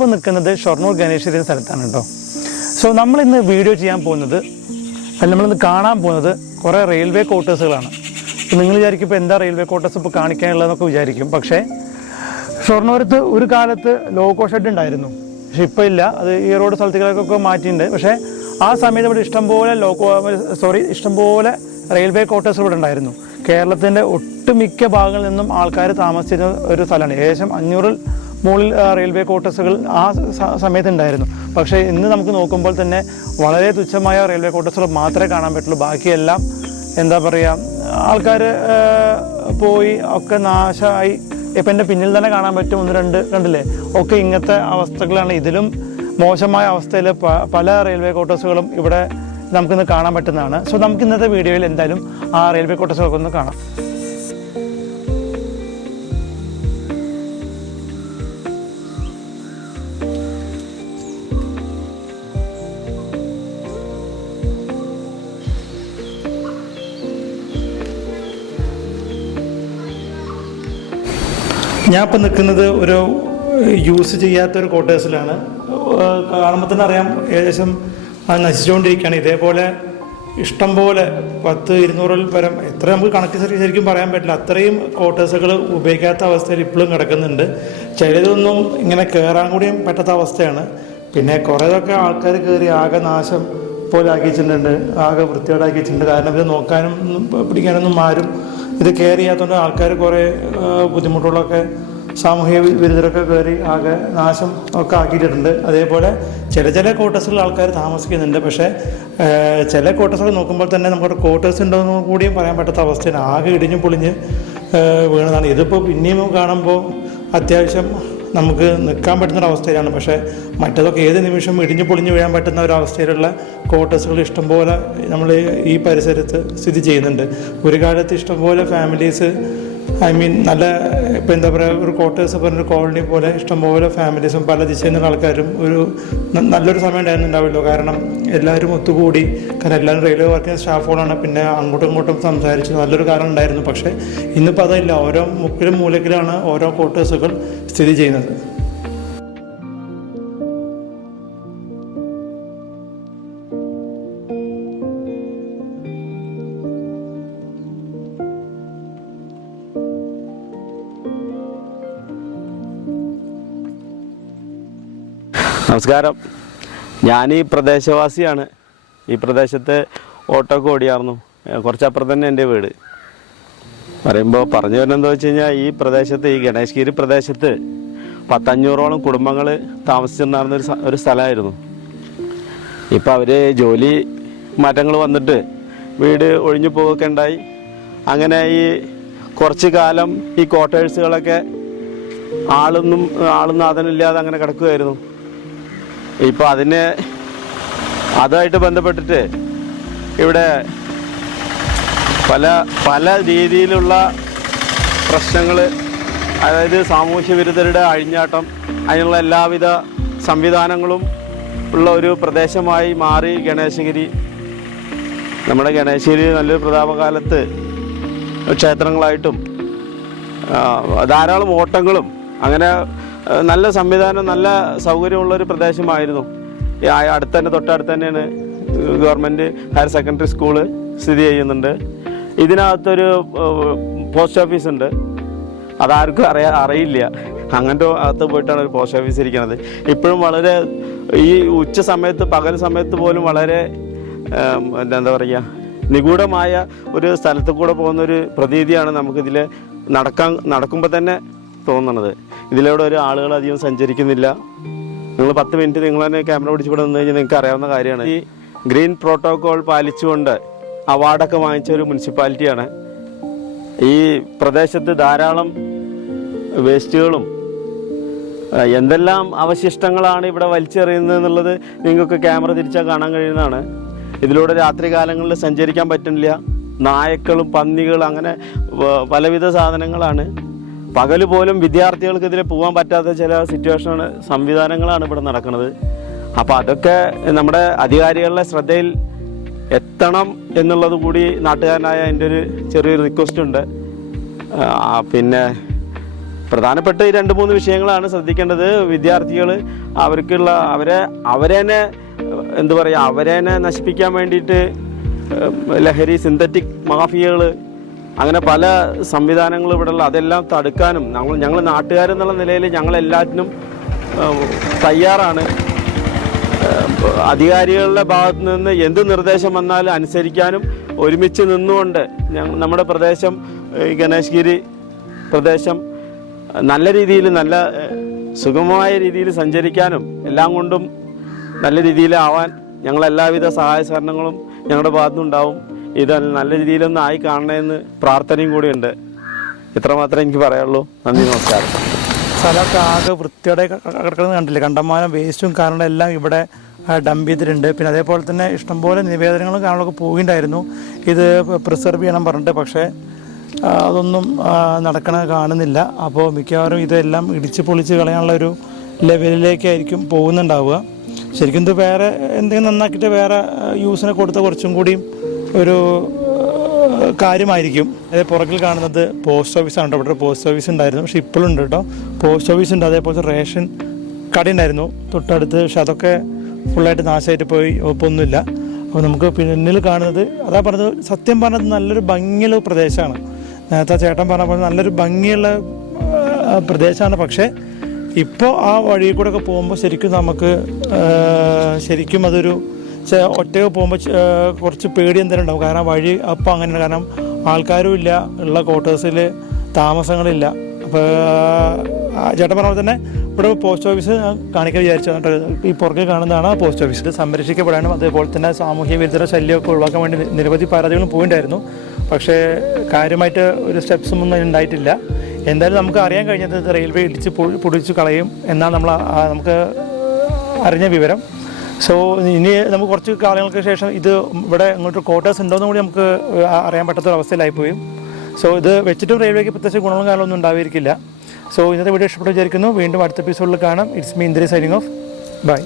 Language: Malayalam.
ഇപ്പോൾ നിൽക്കുന്നത് ഷൊർണൂർ ഗണേശ്വരി എന്ന സ്ഥലത്താണ് കേട്ടോ. സോ നമ്മൾ ഇന്ന് വീഡിയോ ചെയ്യാൻ പോകുന്നത് അല്ല നമ്മളിന്ന് കാണാൻ പോകുന്നത് കുറേ റെയിൽവേ ക്വാർട്ടേഴ്സുകളാണ് നിങ്ങൾ വിചാരിക്കും ഇപ്പോൾ എന്താ റെയിൽവേ ക്വാർട്ടേഴ്സ് ഇപ്പോൾ കാണിക്കാനുള്ളതെന്നൊക്കെ വിചാരിക്കും. പക്ഷേ ഷൊർണൂരത്ത് ഒരു കാലത്ത് ലോക്കോ ഷെഡ് ഉണ്ടായിരുന്നു. പക്ഷെ ഇപ്പോൾ ഇല്ല. അത് ഈ റോഡ് സ്ഥലത്തേക്കൊക്കെ മാറ്റിയിട്ടുണ്ട്. പക്ഷേ ആ സമയത്ത് ഇവിടെ ഇഷ്ടംപോലെ ലോക്കോ സോറി ഇഷ്ടംപോലെ റെയിൽവേ ക്വാർട്ടേഴ്സ് ഇവിടെ ഉണ്ടായിരുന്നു. കേരളത്തിന്റെ ഒട്ടുമിക്ക ഭാഗങ്ങളിൽ നിന്നും ആൾക്കാർ താമസിച്ചിരുന്ന ഒരു സ്ഥലമാണ്. ഏകദേശം അഞ്ഞൂറിൽ മുകളിൽ റെയിൽവേ ക്വാർട്ടേഴ്സുകൾ ആ സമയത്തുണ്ടായിരുന്നു. പക്ഷേ ഇന്ന് നമുക്ക് നോക്കുമ്പോൾ തന്നെ വളരെ തുച്ഛമായ റെയിൽവേ ക്വാർട്ടേഴ്സുകൾ മാത്രമേ കാണാൻ പറ്റുള്ളൂ. ബാക്കിയെല്ലാം എന്താ പറയുക ആൾക്കാർ പോയി ഒക്കെ നാശമായി ഇപ്പം എന്റെ പിന്നിൽ തന്നെ കാണാൻ പറ്റും ഒന്ന് രണ്ട് കണ്ടില്ലേ ഒക്കെ ഇങ്ങനത്തെ അവസ്ഥകളാണ്. ഇതിലും മോശമായ അവസ്ഥയിൽ പല റെയിൽവേ ക്വാർട്ടേഴ്സുകളും ഇവിടെ നമുക്കിന്ന് കാണാൻ പറ്റുന്നതാണ്. സോ നമുക്ക് ഇന്നത്തെ വീഡിയോയിൽ എന്തായാലും ആ റെയിൽവേ ക്വാർട്ടേഴ്സുകളൊക്കെ ഒന്ന് കാണാം. ഞാൻ ഇപ്പം നിൽക്കുന്നത് ഒരു യൂസ് ചെയ്യാത്ത ഒരു ക്വാർട്ടേഴ്സിലാണ് കാണുമ്പോൾ തന്നെ അറിയാം ഏകദേശം അത് നശിച്ചുകൊണ്ടിരിക്കുകയാണ്. ഇതേപോലെ ഇഷ്ടം പോലെ പത്ത് ഇരുന്നൂറിൽ പരം എത്ര നമുക്ക് കണക്ക് ശരി- ശരിക്കും പറയാൻ പറ്റില്ല. അത്രയും ക്വാർട്ടേഴ്സുകൾ ഉപയോഗിക്കാത്ത അവസ്ഥയിൽ ഇപ്പോഴും കിടക്കുന്നുണ്ട്. ചിലതൊന്നും ഇങ്ങനെ കയറാൻ കൂടിയും പറ്റാത്ത അവസ്ഥയാണ്. പിന്നെ കുറേതൊക്കെ ആൾക്കാർ കയറി ആകെ നാശം പോലെ ആക്കിയിട്ടുണ്ട്. ആകെ വൃത്തികേടാക്കി കാരണം ഇത് നോക്കാനും പിടിക്കാനൊന്നും ആരും ഇത് കെയർ ചെയ്യാത്തതുകൊണ്ട് ആൾക്കാർ കുറേ ബുദ്ധിമുട്ടുകളൊക്കെ സാമൂഹിക വിരുദ്ധരൊക്കെ കയറി ആകെ നാശം ഒക്കെ ആക്കിയിട്ടുണ്ട് അതേപോലെ ചില ചില ക്വാർട്ടേഴ്സുകളിൽ ആൾക്കാർ താമസിക്കുന്നുണ്ട്. പക്ഷേ ചില ക്വാർട്ടേഴ്സൊക്കെ നോക്കുമ്പോൾ തന്നെ നമുക്കവിടെ ക്വാർട്ടേഴ്സ് ഉണ്ടോയെന്ന് കൂടിയും പറയാൻ പറ്റാത്ത അവസ്ഥയാണ്. ആകെ ഇടിഞ്ഞു പൊളിഞ്ഞ് വീണതാണ്. ഇതിപ്പോൾ പിന്നെയും കാണുമ്പോൾ അത്യാവശ്യം നമുക്ക് നിൽക്കാൻ പറ്റുന്ന ഒരു അവസ്ഥയിലാണ് പക്ഷേ മറ്റതൊക്കെ ഏത് നിമിഷം ഇടിഞ്ഞു പൊളിഞ്ഞു വീഴാൻ പറ്റുന്ന ഒരു അവസ്ഥയിലുള്ള ക്വാർട്ടേഴ്സുകൾ ഇഷ്ടംപോലെ നമ്മൾ ഈ പരിസരത്ത് സ്ഥിതി ചെയ്യുന്നുണ്ട്. ഒരു കാലത്ത് ഇഷ്ടംപോലെ ഫാമിലീസ് ഐ മീൻ നല്ല ഇപ്പം എന്താ പറയുക ഒരു ക്വാർട്ടേഴ്സ് പറഞ്ഞൊരു കോളനി പോലെ ഇഷ്ടംപോലെ ഫാമിലീസും പല ദിശയിൽ നിന്നുള്ള ആൾക്കാരും ഒരു നല്ലൊരു സമയം ഉണ്ടായിരുന്നുണ്ടാവുമല്ലോ. കാരണം എല്ലാവരും ഒത്തുകൂടി കാരണം എല്ലാവരും റെയിൽവേ വർക്കിംഗ് സ്റ്റാഫുകളാണ് പിന്നെ അങ്ങോട്ടും ഇങ്ങോട്ടും സംസാരിച്ച് നല്ലൊരു കാലം ഉണ്ടായിരുന്നു. പക്ഷേ ഇന്നിപ്പോൾ അതല്ല. ഓരോ മുക്കിലും മൂലക്കിലാണ് ഓരോ ക്വാർട്ടേഴ്സുകൾ സ്ഥിതി ചെയ്യുന്നത്. നമസ്കാരം. ഞാൻ ഈ പ്രദേശവാസിയാണ്. ഈ പ്രദേശത്ത് ഓട്ടോ ഓടിയായിരുന്നു കുറച്ചപ്പുറം തന്നെ എന്റെ വീട്. പറയുമ്പോൾ പറഞ്ഞു വരുന്നത് എന്താ വെച്ച് കഴിഞ്ഞാൽ ഈ പ്രദേശത്ത് ഈ ഗണേശ്ഗിരി പ്രദേശത്ത് പത്തഞ്ഞൂറോളം കുടുംബങ്ങൾ താമസിച്ചിരുന്ന ഒരു ഒരു സ്ഥലമായിരുന്നു. ഇപ്പം അവർ ജോലി മാറ്റങ്ങൾ വന്നിട്ട് വീട് ഒഴിഞ്ഞു പോവുകയൊക്കെ ഉണ്ടായി അങ്ങനെ ഈ കുറച്ച് കാലം ഈ ക്വാർട്ടേഴ്സുകളൊക്കെ ആളൊന്നും ആളും നാഥനില്ലാതെ അങ്ങനെ കിടക്കുകയായിരുന്നു ഇപ്പൊ അതിന് അതുമായിട്ട് ബന്ധപ്പെട്ടിട്ട് ഇവിടെ പല പല രീതിയിലുള്ള പ്രശ്നങ്ങൾ അതായത് സാമൂഹ്യ വിരുദ്ധരുടെ അഴിഞ്ഞാട്ടം അതിനുള്ള എല്ലാവിധ സംവിധാനങ്ങളും ഉള്ള ഒരു പ്രദേശമായി മാറി ഗണേശഗിരി. നമ്മുടെ ഗണേശഗിരി നല്ലൊരു പ്രതാപകാലത്ത് ക്ഷേത്രങ്ങളായിട്ടും ധാരാളം ഓട്ടങ്ങളും അങ്ങനെ നല്ല സംവിധാനം നല്ല സൗകര്യമുള്ള ഒരു പ്രദേശമായിരുന്നു അടുത്ത് തന്നെ തൊട്ടടുത്ത് തന്നെയാണ് ഗവൺമെന്റ് ഹയർ സെക്കൻഡറി സ്കൂൾ സ്ഥിതി ചെയ്യുന്നുണ്ട്. ഇതിനകത്തൊരു പോസ്റ്റ് ഓഫീസ് ഉണ്ട്. അതാർക്കും അറിയാ അറിയില്ല. അങ്ങനത്തെ അകത്ത് പോയിട്ടാണ് ഒരു പോസ്റ്റ് ഓഫീസ് ഇരിക്കുന്നത് ഇപ്പോഴും വളരെ ഈ ഉച്ച സമയത്ത് പകൽ സമയത്ത് പോലും വളരെ എന്താ പറയുക നിഗൂഢമായ ഒരു സ്ഥലത്ത് കൂടെ പോകുന്ന ഒരു പ്രതീതിയാണ് നമുക്കിതിൽ നടക്കാൻ നടക്കുമ്പോൾ തന്നെ തോന്നുന്നത്. ഇതിലൂടെ ഒരു ആളുകൾ അധികം സഞ്ചരിക്കുന്നില്ല. നിങ്ങൾ പത്ത് മിനിറ്റ് നിങ്ങൾ തന്നെ ക്യാമറ പിടിച്ച് ഇവിടെ കഴിഞ്ഞാൽ നിങ്ങൾക്ക് അറിയാവുന്ന കാര്യമാണ്. ഈ ഗ്രീൻ പ്രോട്ടോകോൾ പാലിച്ചുകൊണ്ട് അവാർഡൊക്കെ വാങ്ങിച്ച ഒരു മുനിസിപ്പാലിറ്റിയാണ്. ഈ പ്രദേശത്ത് ധാരാളം വേസ്റ്റുകളും എന്തെല്ലാം അവശിഷ്ടങ്ങളാണ് ഇവിടെ വലിച്ചെറിയുന്നത് എന്നുള്ളത് നിങ്ങൾക്ക് ക്യാമറ തിരിച്ചാൽ കാണാൻ കഴിയുന്നതാണ്. ഇതിലൂടെ രാത്രി കാലങ്ങളിൽ സഞ്ചരിക്കാൻ പറ്റുന്നില്ല. നായക്കളും പന്നികളും അങ്ങനെ പലവിധ സാധനങ്ങളാണ്. പകൽ പോലും വിദ്യാർത്ഥികൾക്ക് ഇതിൽ പോകാൻ പറ്റാത്ത ചില സിറ്റുവേഷനാണ് സംവിധാനങ്ങളാണ് ഇവിടെ നടക്കുന്നത്. അപ്പോൾ അതൊക്കെ നമ്മുടെ അധികാരികളുടെ ശ്രദ്ധയിൽ എത്തണം എന്നുള്ളത് കൂടി നാട്ടുകാരനായ എന്റെ ഒരു ചെറിയൊരു റിക്വസ്റ്റ് ഉണ്ട്. പിന്നെ പ്രധാനപ്പെട്ട ഈ രണ്ട് മൂന്ന് വിഷയങ്ങളാണ് ശ്രദ്ധിക്കേണ്ടത്. വിദ്യാർത്ഥികൾ അവർക്കുള്ള അവരെ അവരെ തന്നെ എന്തു പറയുക അവരെ തന്നെ നശിപ്പിക്കാൻ വേണ്ടിയിട്ട് ലഹരി സിന്തറ്റിക് മാഫിയകൾ അങ്ങനെ പല സംവിധാനങ്ങളും ഇവിടെ ഉള്ള അതെല്ലാം തടുക്കാനും ഞങ്ങൾ ഞങ്ങൾ നാട്ടുകാരെന്നുള്ള നിലയിൽ ഞങ്ങൾ എല്ലാറ്റിനും തയ്യാറാണ്. അധികാരികളുടെ ഭാഗത്ത് നിന്ന് എന്ത് നിർദ്ദേശം വന്നാലും അനുസരിക്കാനും ഒരുമിച്ച് നിന്നുകൊണ്ട് നമ്മുടെ പ്രദേശം ഈ ഗണേശ്ഗിരി പ്രദേശം നല്ല രീതിയിൽ നല്ല സുഗമമായ രീതിയിൽ സഞ്ചരിക്കാനും എല്ലാം കൊണ്ടും നല്ല രീതിയിലാവാൻ ഞങ്ങൾ എല്ലാവിധ സഹായ സഹകരണങ്ങളും ഞങ്ങളുടെ ഭാഗത്തുനിന്നുണ്ടാവും. ഇത് നല്ല രീതിയിലൊന്നും ആയി കാണണമെന്ന് പ്രാർത്ഥനയും കൂടിയുണ്ട്. ഇത്രമാത്രമേ എനിക്ക് പറയാനുള്ളൂ. നന്ദി നമസ്കാരം. സ്ഥലമൊക്കെ ആകെ വൃത്തിയോടെ കിടക്കുന്നത് കണ്ടില്ലേ? കണ്ടമാനം വേസ്റ്റും കാരണം എല്ലാം ഇവിടെ ഡംപ് ചെയ്തിട്ടുണ്ട്. പിന്നെ അതേപോലെ തന്നെ ഇഷ്ടംപോലെ നിവേദനങ്ങളും കാണാനൊക്കെ പോയിണ്ടായിരുന്നു ഇത് പ്രിസർവ് ചെയ്യണം പറഞ്ഞിട്ട് പക്ഷേ അതൊന്നും നടക്കണ കാണുന്നില്ല. അപ്പോൾ മിക്കവാറും ഇതെല്ലാം ഇടിച്ച് പൊളിച്ച് കളയാനുള്ള ഒരു ലെവലിലേക്കായിരിക്കും പോകുന്നുണ്ടാവുക. ശരിക്കും ഇത് വേറെ എന്തെങ്കിലും നന്നാക്കിയിട്ട് വേറെ യൂസിനെ കൊടുത്ത കുറച്ചും കൂടിയും ഒരു കാര്യമായിരിക്കും. അതേ പുറകിൽ കാണുന്നത് പോസ്റ്റ് ഓഫീസാണ് കേട്ടോ. ഇവിടെ പോസ്റ്റ് ഓഫീസ് ഉണ്ടായിരുന്നു. പക്ഷെ ഇപ്പോഴും ഉണ്ട് കേട്ടോ. പോസ്റ്റ് ഓഫീസ് ഉണ്ട്. അതേപോലെ റേഷൻ കട ഉണ്ടായിരുന്നു. തൊട്ടടുത്ത്. പക്ഷെ അതൊക്കെ ഫുള്ളായിട്ട് നാശമായിട്ട് പോയി. ഒപ്പൊന്നുമില്ല അപ്പോൾ നമുക്ക് പിന്നിൽ കാണുന്നത് അതാ പറഞ്ഞത് സത്യം പറഞ്ഞത് നല്ലൊരു ഭംഗിയുള്ള പ്രദേശമാണ്. നേരത്തെ ചേട്ടൻ പറഞ്ഞ പോലെ നല്ലൊരു ഭംഗിയുള്ള പ്രദേശമാണ്. പക്ഷേ ഇപ്പോൾ ആ വഴി കൂടെ ഒക്കെ പോകുമ്പോൾ ശരിക്കും നമുക്ക് ശരിക്കും അതൊരു ചെ- ഒറ്റയ്ക്ക് പോകുമ്പോൾ കുറച്ച് പേടി എന്തെങ്കിലും ഉണ്ടാവും. കാരണം വഴി അപ്പം അങ്ങനെ കാരണം ആൾക്കാരും ഇല്ല. ഉള്ള ക്വാർട്ടേഴ്സിൽ താമസങ്ങളില്ല. അപ്പോൾ ചേട്ടൻ പറഞ്ഞ തന്നെ ഇവിടെ പോസ്റ്റ് ഓഫീസ് കാണിക്കാൻ വിചാരിച്ചു. ഈ പുറകെ കാണുന്നതാണ് പോസ്റ്റ് ഓഫീസ് ഇത് സംരക്ഷിക്കപ്പെടാനും അതേപോലെ തന്നെ സാമൂഹ്യ വിരുദ്ധ ശല്യമൊക്കെ ഒഴിവാക്കാൻ വേണ്ടി നിരവധി പരാതികളും പോയിണ്ടായിരുന്നു. പക്ഷേ കാര്യമായിട്ട് ഒരു സ്റ്റെപ്സും ഒന്നും ഉണ്ടായിട്ടില്ല. എന്തായാലും നമുക്ക് അറിയാൻ കഴിഞ്ഞത് റെയിൽവേ ഇടിച്ച് പൊടിച്ച് കളയും എന്നാണ് നമ്മൾ നമുക്ക് അറിഞ്ഞ വിവരം. സോ ഇനി നമുക്ക് കുറച്ച് കാലങ്ങൾക്ക് ശേഷം ഇത് ഇവിടെ ഇങ്ങോട്ട് ക്വാർട്ടേഴ്സ് ഉണ്ടോയെന്നും കൂടി നമുക്ക് അറിയാൻ പറ്റാത്ത അവസ്ഥയിലായിപ്പോയി സോ ഇത് വെച്ചിട്ടും റെയിൽവേക്ക് പ്രത്യേകിച്ച് ഗുണങ്ങളും കാര്യങ്ങളൊന്നും ഉണ്ടായിരിക്കില്ല സോ ഇന്നത്തെ വീഡിയോ ഇഷ്ടപ്പെട്ട് വിചാരിക്കുന്നു. വീണ്ടും അടുത്ത എപ്പിസോഡിൽ കാണാം. It's me Indri signing off bye